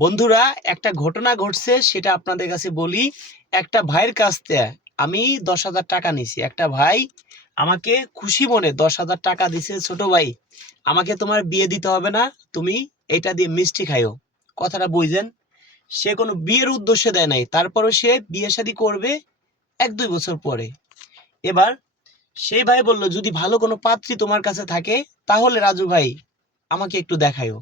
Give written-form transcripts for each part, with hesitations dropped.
বন্ধুরা, একটা ঘটনা ঘটছে সেটা আপনাদের কাছে বলি। একটা ভাইয়ের কাছ থেকে আমি 10,000 টাকা নিছি। একটা ভাই আমাকে খুশি মনে 10,000 টাকা দিছে। ছোট ভাই, আমাকে তোমার বিয়ে দিতে হবে না, তুমি এটা দিয়ে মিষ্টি খাইও। কথাটা বুঝছেন? সে কোনো বিয়ের উদ্দেশ্যে দেয় নাই, তারপরও সে বিয়ে শাদী করবে 1-2 বছর পরে। এবার সেই ভাই বলল, যদি ভালো কোনো পাত্রী তোমার কাছে থাকে তাহলে রাজু ভাই আমাকে একটু দেখাইও।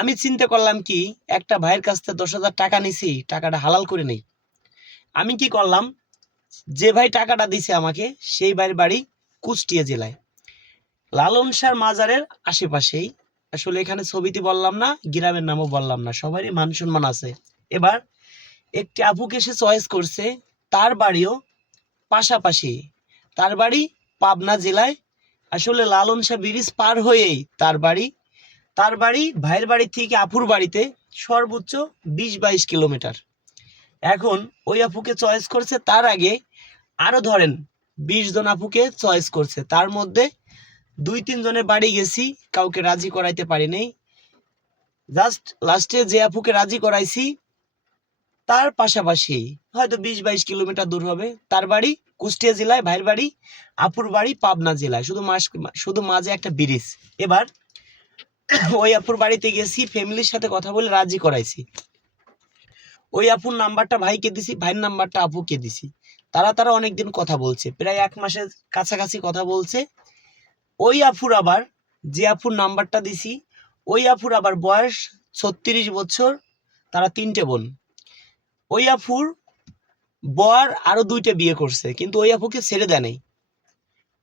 আমি চিন্তা করলাম কি, একটা ভাইয়ের কাছ থেকে 10,000 টাকা নিছি, টাকাটা হালাল করে নেই। আমি কি করলাম, যে ভাই টাকাটা দিছে আমাকে সেই ভাইয়ের বাড়ি কুষ্টিয়া জেলায়, লালন শাহর মাজারের আশেপাশেই। আসলে এখানে ছবিতে বললাম না, গ্রামের নামও বললাম না, সবারই মান সম্মান আছে। এবার একটি আপুকে সে চয়েস করছে, তার বাড়িও পাশাপাশি। তার বাড়ি পাবনা জেলায়। আসলে লালন শাহ ব্রিজ পার হয়েই তার বাড়ি। তার বাড়ি ভাইয়ের বাড়ি থেকে আপুর বাড়িতে সর্বোচ্চ 20-22 কিলোমিটার। এখন ওই আপুকে চয়েস করছে, তার আগে আরো ধরেন 20 জন আপুকে চয়েস করছে। তার মধ্যে 2-3 জনের বাড়ি গেছি, কাউকে রাজি করাইতে পারি নাই। জাস্ট লাস্টে যে আপুকে রাজি করাইছি তার পাশাপাশি, হয়তো 20-22 কিলোমিটার দূর হবে, তার বাড়ি কুষ্টিয়া জেলায়, ভাইয়ের বাড়ি, আপুর বাড়ি পাবনা জেলায়, শুধু মাঝে একটা ব্রিজ। এবার ওই আপুর বাড়িতে গেছি, ফ্যামিলির সাথে কথা বলে রাজি করাইছি। ওই আপুর নাম্বারটা ভাইকে দিছি, ভাইয়ের নাম্বারটা আপুকে দিছি। তারা অনেকদিন কথা বলছে, প্রায় 1 মাসের কাছাকাছি কথা বলছে। ওই আপুর আবার, যে আপুর নাম্বারটা দিছি, ওই আপুর আবার বয়স 36 বছর। তারা 3টে বোন। ওই আপুর বর আরো 2টে বিয়ে করছে, কিন্তু ওই আপুকে ছেড়ে দেয় নাই।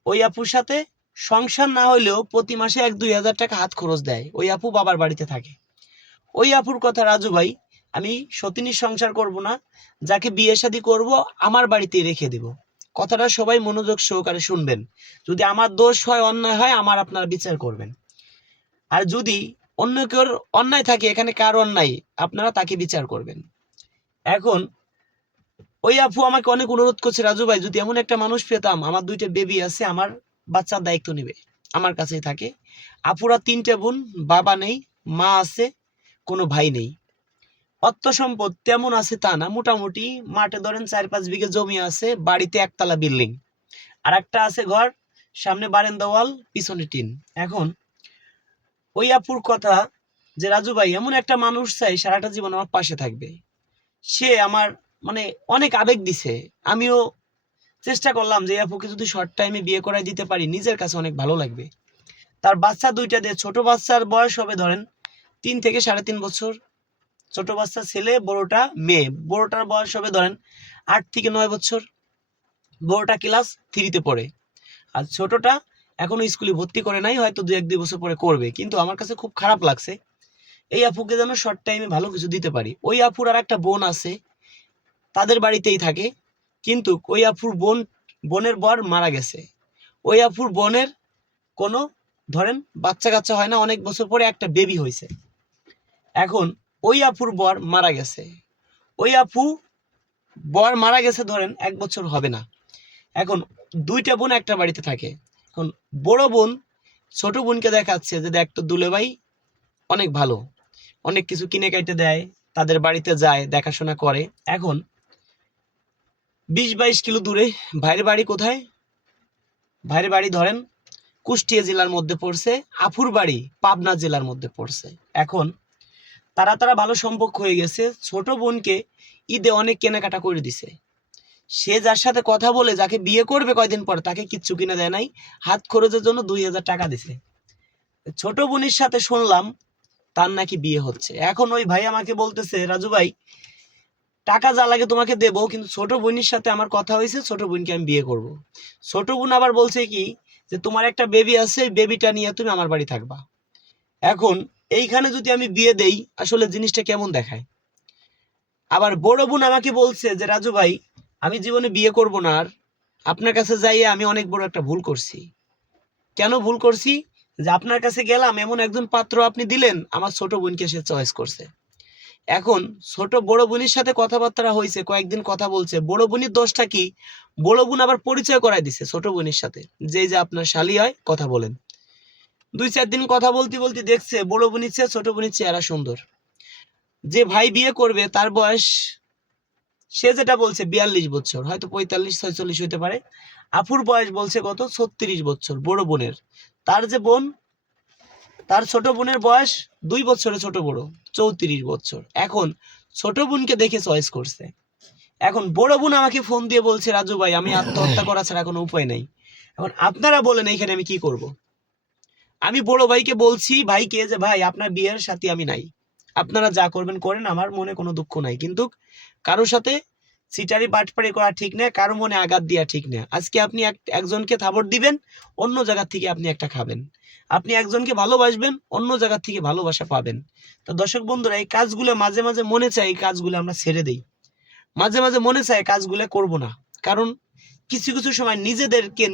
ওই আপুর সাথে সংসার না হইলেও প্রতি মাসে 1-2 হাজার টাকা হাত খরচ দেয়। ওই আপু বাবার বাড়িতে থাকে। ওই আপুর কথা, রাজু ভাই আমি সতীনীর সংসার করব না, যাকে বিয়ে শাদী করব আমার বাড়িতেই রেখে দেব। কথাটা সবাই মনোযোগ সহকারে শুনবেন। যদি আমার দোষ হয়, অন্যায় হয়, আমার আপনারা বিচার করবেন। আর যদি অন্য কেউ অন্যায় থাকে, এখানে কার অন্যায়, আপনারা তাকে বিচার করবেন। এখন ওই আপু আমাকে অনেক অনুরোধ করছে, রাজু ভাই যদি এমন একটা মানুষ পেতাম, আমার 2টে বেবি আছে, আমার বাচ্চার দায়িত্ব নেবে, আমার কাছেই থাকে। আপুরা 3টে বোন, বাবা নেই, মা আছে, কোনো ভাই নেই। অর্থ সম্পদ তেমন আছে তা না, মোটামুটি মাঠে ধরেন 4-5 বিঘে জমি আছে, বাড়িতে একতলা বিল্ডিং, আর একটা আছে ঘর, সামনে বারান্দা ওয়াল, পিছনে টিন। এখন ওই আপুর কথা, যে রাজু ভাই এমন একটা মানুষ চাই সারাটা জীবন আমার পাশে থাকবে। সে আমার মানে অনেক আবেগ দিছে। আমিও চেষ্টা করলাম যে এই আপুকে যদি শর্ট টাইমে বিয়ে করাই দিতে পারি, নিজের কাছে অনেক ভালো লাগবে। তার বাচ্চা 2টা দিয়ে, ছোট বাচ্চার বয়স হবে ধরেন 3 থেকে 3.5 বছর। ছোট বাচ্চা ছেলে, বড়টা মেয়ে। বড়টার বয়স হবে ধরেন 8 থেকে 9 বছর। বড়টা ক্লাস 3-তে পড়ে। আর ছোটটা এখনো স্কুলে ভর্তি করে নাই, হয়তো 2-1-2 বছর পরে করবে। কিন্তু আমার কাছে খুব খারাপ লাগছে, এই আপুকে যেন শর্ট টাইমে ভালো কিছু দিতে পারি। ওই আপুর আর একটা বোন আছে, তাদের বাড়িতেই থাকে। কিন্তু ওই আপুর বোনের বর মারা গেছে। ওই আপুর বোনের কোনো ধরেন বাচ্চা কাচ্চা হয় না, অনেক বছর পরে একটা বেবি হয়েছে। এখন ওই আপুর বর মারা গেছে। ওই আপু বর মারা গেছে ধরেন 1 বছর হবে না। এখন 2টা বোন একটা বাড়িতে থাকে। এখন বড় বোন ছোট বোনকে দেখাচ্ছে যে দেখ তো দুলে ভাই অনেক ভালো, অনেক কিছু কিনে কাইটে দেয়, তাদের বাড়িতে যায়, দেখাশোনা করে। এখন 20-22 কিলো দূরে ভাইয়ের বাড়ি কোথায়? ভাইয়ের বাড়ি ধরেন কুষ্টিয়া জেলার মধ্যে পড়ছে, আপুর বাড়ি পাবনা জেলার মধ্যে পড়ছে। এখন তারা ভালো সম্পর্ক হয়ে গেছে। ছোট বোনকে ঈদে অনেক কেনাকাটা করে দিছে। সে যার সাথে কথা বলে যাকে বিয়ে করবে কয়দিন পর, তাকে কিচ্ছু কিনে দেয় নাই, হাত খরচের জন্য 2,000 টাকা দিছে। ছোট বোনের সাথে শুনলাম তার নাকি বিয়ে হচ্ছে। এখন ওই ভাই আমাকে বলতেছে, রাজু ভাই টাকা যা লাগে তোমাকে দেবো, কিন্তু ছোট বোনের সাথে আমার কথা হয়েছে, ছোট বোনকে আমি বিয়ে করব। ছোট বোন আবার বলছে কি, যে তোমার একটা বেবি আছে, বেবিটা নিয়ে তুমি আমার বাড়ি থাকবা। এখন এইখানে যদি আমি বিয়ে দেই, আসলে জিনিসটা কেমন দেখায়। আবার বড় বোন আমাকে বলছে যে রাজু ভাই আমি জীবনে বিয়ে করব না, আর আপনার কাছে যাইয়ে আমি অনেক বড় একটা ভুল করছি। কেন ভুল করছি? যে আপনার কাছে গেলাম, এমন একজন পাত্র আপনি দিলেন, আমার ছোট বোনকে সে চয়েস করছে। এখন বড় বোনের সাথে কথাবার্তা হয়েছে, কয়েকদিন কথা বলছে। বড় বোনের দোষটা কি? বড় বোন আবার পরিচয় করায় দিছে ছোট বোনের সাথে, যে আপনার শালি হয়, কথা বলেন। 2-4 দিন কথা বলতে বলতে দেখছে বড় বোনের চেয়ে ছোট বোনের চেহারা সুন্দর। যে ভাই বিয়ে করবে তার বয়স, সে যেটা বলছে 42 বছর, হয়তো 45-46 হইতে পারে। আপুর বয়স বলছে কত, 36 বছর বড় বোনের। তার যে বোন, তার ছোট বোনের বয়স 2 বছরের ছোট বড়, 34 বছর। এখন ছোট বোনকে দেখে চয়েস করছে। এখন বড় বোন আমাকে ফোন দিয়ে বলছে, রাজু ভাই আমি আত্মহত্যা করা ছাড়া কোনো উপায় নাই। এখন আপনারা বলেন এইখানে আমি কি করব? আমি বড় ভাইকে বলছি, ভাইকে, যে ভাই আপনার বিয়ের সাথে আমি নাই, আপনারা যা করবেন করেন, আমার মনে কোনো দুঃখ নাই, কিন্তু কারোর সাথে সিটারি বাটপাড়ি করা ঠিক না, কারো মনে আঘাত দেওয়া ঠিক না। আজকে আপনি একজনকে থাবর দিবেন, অন্য জায়গা থেকে আপনি একটা খাবেন। আপনি একজনকে ভালোবাসবেন, অন্য জায়গা থেকে ভালোবাসা পাবেন। তো দর্শক বন্ধুরা, এই কাজগুলো মাঝে মাঝে মনে চাই, এই কাজগুলো আমরা ছেড়ে দেই। মাঝে মাঝে মনে চায় কাজগুলো করব না, কারণ কিছু কিছু সময়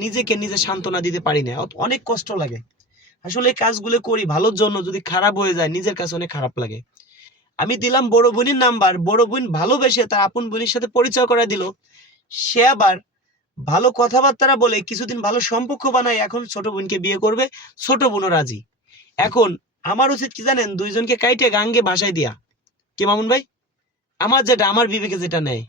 নিজেকে নিজে সান্ত্বনা দিতে পারি না, অনেক কষ্ট লাগে। আসলে এই কাজগুলো করি ভালোর জন্য, যদি খারাপ হয়ে যায় নিজের কাছে অনেক খারাপ লাগে। আমি দিলাম বড় বোনের নাম্বার, বড় বোন ভালোবেসে তার আপন বোনের সাথে পরিচয় করে দিল। সে আবার ভালো কথাবার্তা বলে কিছুদিন ভালো সম্পর্ক বানায়, এখন ছোট বোনকে বিয়ে করবে, ছোট বোনও রাজি। এখন আমার উচিত কি জানেন, দুইজনকে কাইটে গাঙ্গে ভাসায় দিয়া। কি মামুন ভাই? আমার বিবেকে যেটা নেয়।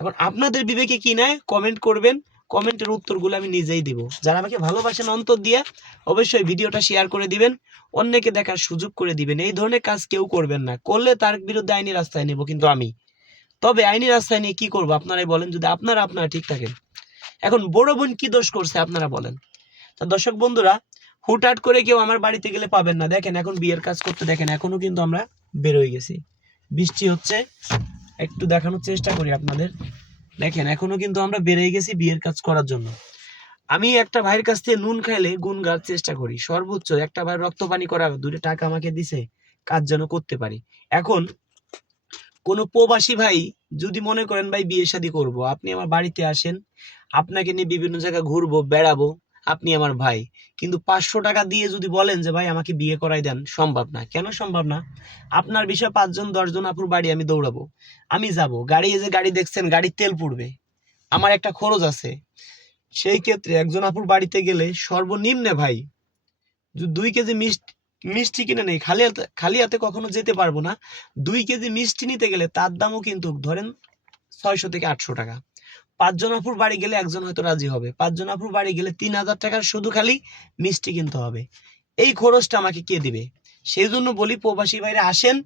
এখন আপনাদের বিবেকে কি নেয় কমেন্ট করবেন, কমেন্টের উত্তরগুলো আমি নিজেই দিব। যারা আমাকে ভালোবাসেন অন্তর দিয়ে অবশ্যই ভিডিওটা শেয়ার করে দিবেন, অন্যকে দেখার সুযোগ করে দিবেন। এই ধরনের কাজ কেউ করবেন না, করলে তার বিরুদ্ধে আইনি রাস্তায় নেব কিন্তু আমি। তবে আইনি রাস্তায় নিয়ে কি করবো আপনারাই বলেন, যদি আপনারা ঠিক থাকেন। এখন বড় বোন কি দোষ করছে আপনারা বলেন। তা দর্শক বন্ধুরা, হুটহাট করে কেউ আমার বাড়িতে গেলে পাবেন না। দেখেন এখন বিয়ের কাজ করতে, দেখেন এখনো কিন্তু আমরা বের হয়ে গেছি, বৃষ্টি হচ্ছে, একটু দেখানোর চেষ্টা করি আপনাদের। দেখেন এখনো কিন্তু আমরা বেরিয়ে গেছি বিয়ের কাজ করার জন্য। আমি একটা ভাইয়ের কাছ থেকে নুন খাইলে গুণ গাওয়ার চেষ্টা করি, সর্বোচ্চ একটা ভাই রক্ত পানি করা 2 টাকা আমাকে দিছে, কাজ যেন করতে পারি। এখন কোনো প্রবাসী ভাই যদি মনে করেন ভাই বিয়ে শাদী করবো, আপনি আমার বাড়িতে আসেন, আপনাকে নিয়ে বিভিন্ন জায়গায় ঘুরবো বেড়াবো, আপনি আমার ভাই, কিন্তু 500 টাকা দিয়ে যদি বলেন যে ভাই আমাকে বিয়ে করাই দেন, সম্ভব না। কেন সম্ভব না? আপনার বিষয়ে 5 জন 10 জন আপুর বাড়ি আমি দৌড়াবো, আমি যাব, গাড়ি, এই যে গাড়ি দেখছেন, গাড়ির তেল পুড়বে, আমার একটা খরচ আছে। সেই ক্ষেত্রে একজন আপুর বাড়িতে গেলে সর্বনিম্নে ভাই 2 কেজি মিষ্টি কিনে নেই, খালি হাতে কখনো যেতে পারবো না। 2 কেজি মিষ্টি নিতে গেলে তার দামও কিন্তু ধরেন 600 থেকে 800 টাকা। 5 জন আপুর বাড়ি গেলে একজন হয়তো রাজি হবে, 5 জন আপুর বাড়ি গেলে 3000 টাকার শুধু খালি মিষ্টি কিনতে হবে। এই খরচটা আমাকে কে দিবে? সেই জন্য বলি প্রবাসী ভাইরা আসেন,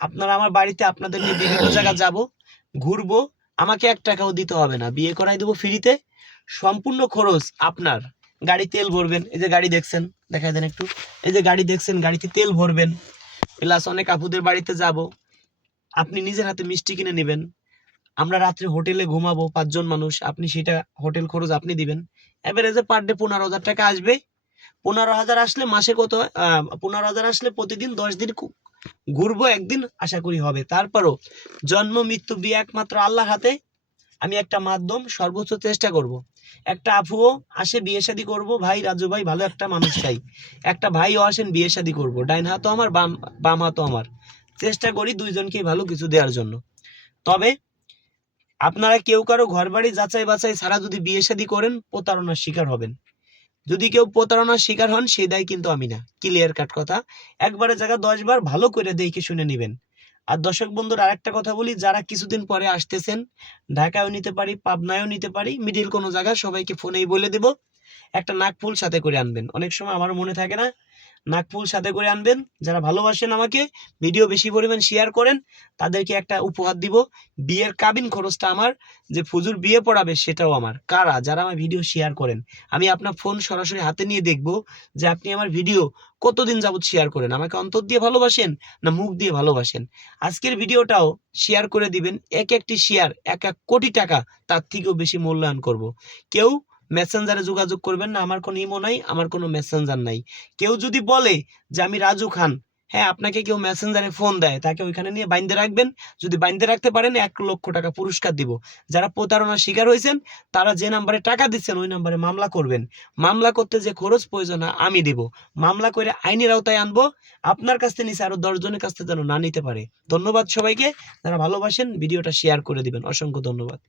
আপনারা আমার বাড়িতে, আপনাদের নিয়ে বিভিন্ন জায়গা যাব, ঘুরবো, আমাকে 1 টাকাও দিতে হবে না, বিয়ে করাই দেবো ফ্রিতে, সম্পূর্ণ খরচ আপনার। গাড়ি তেল ভরবেন, এই যে গাড়ি দেখছেন, দেখাই দেন একটু, এই যে গাড়ি দেখছেন, গাড়িতে তেল ভরবেন, প্লাস অনেক আপুদের বাড়িতে যাব, আপনি নিজের হাতে মিষ্টি কিনে নেবেন, আমরা রাত্রে হোটেলে ঘুমাবো 5 জন মানুষ, আপনি সেটা হোটেল খরচ আপনি দিবেন। এভারেজে পার ডে 15,000 টাকা আসবে। 15,000 আসলে মাসে কত হয়? 15,000 আসলে প্রতিদিন 10 দিন ঘুরবো, একদিন আশা করি হবে। তারপরও জন্ম মৃত্যু বিয়ে একমাত্র আল্লাহর হাতে, আমি একটা মাধ্যম, সর্বোচ্চ চেষ্টা করব। একটা আফুও আসে বিয়ে শাদী করবো, ভাই রাজু ভাই ভালো একটা মানুষ চাই, একটা ভাইও আসেন বিয়ে শাদী করবো, ডাইন হাতও আমার, বাম হাতও আমার, চেষ্টা করি দুইজনকেই ভালো কিছু দেওয়ার জন্য। তবে আপনারা কেউ কারো ঘর বাড়ি যাচাই বাছাই ছাড়া যদি বিয়ে শাদী করেন, প্রতারণার শিকার হবেন। যদি কেউ প্রতারণার শিকার হন, সেই দায় কিন্তু আমি না, ক্লিয়ার কাট কথা। একবারে জায়গা 10 বার ভালো করে দেখে শুনে নেবেন। আর দর্শক বন্ধুরা, আরেকটা কথা বলি, যারা কিছুদিন পরে আসতেছেন, ঢাকায়ও নিতে পারি, পাবনায়ও নিতে পারি, মিডিল কোনো জায়গা, সবাইকে ফোনেই বলে দেব, একটা নাকফুল সাথে করে আনবেন। অনেক সময় আমার মনে থাকে না, নাকফুল সাথে করে আনবেন। যারা ভালোবাসেন আমাকে, ভিডিও বেশি পরিমাণ শেয়ার করেন, তাদেরকে একটা উপহার দিব। বিয়ের কাবিন খরচটা আমার, যে ফুজুর বিয়ে পড়াবে সেটাও আমার। কারা যারা আমার ভিডিও শেয়ার করেন, আমি আপনার ফোন সরাসরি হাতে নিয়ে দেখব যে আপনি আমার ভিডিও কতদিন যাবত শেয়ার করেন, আমাকে অন্তর দিয়ে ভালোবাসেন না মুখ দিয়ে ভালোবাসেন। আজকের ভিডিওটাও শেয়ার করে দিবেন, একটি শেয়ার 1 কোটি টাকা, তার থেকেও বেশি মূল্যায়ন করব। কেউ মেসেঞ্জারে যোগাযোগ করবেন না, আমার কোনো ইমো নাই, আমার কোনো মেসেঞ্জার নাই। কেউ যদি বলে যে আমি রাজু খান, হ্যাঁ, আপনাকে কেউ মেসেঞ্জারে ফোন দেয়, তাকে ওইখানে নিয়ে বাইন্ধে রাখবেন। যদি বাইন্ধে রাখতে পারেন 1 লক্ষ টাকা পুরস্কার দিব। যারা প্রতারণার শিকার হয়েছেন, তারা যে নাম্বারে টাকা দিচ্ছেন ওই নাম্বারে মামলা করবেন। মামলা করতে যে খরচ প্রয়োজন আমি দিব, মামলা করে আইনের আওতায় আনবো। আপনার কাছ থেকে নিচে আরো 10 জনের কাছ থেকে যেন না নিতে পারে। ধন্যবাদ সবাইকে, যারা ভালোবাসেন ভিডিওটা শেয়ার করে দিবেন, অসংখ্য ধন্যবাদ।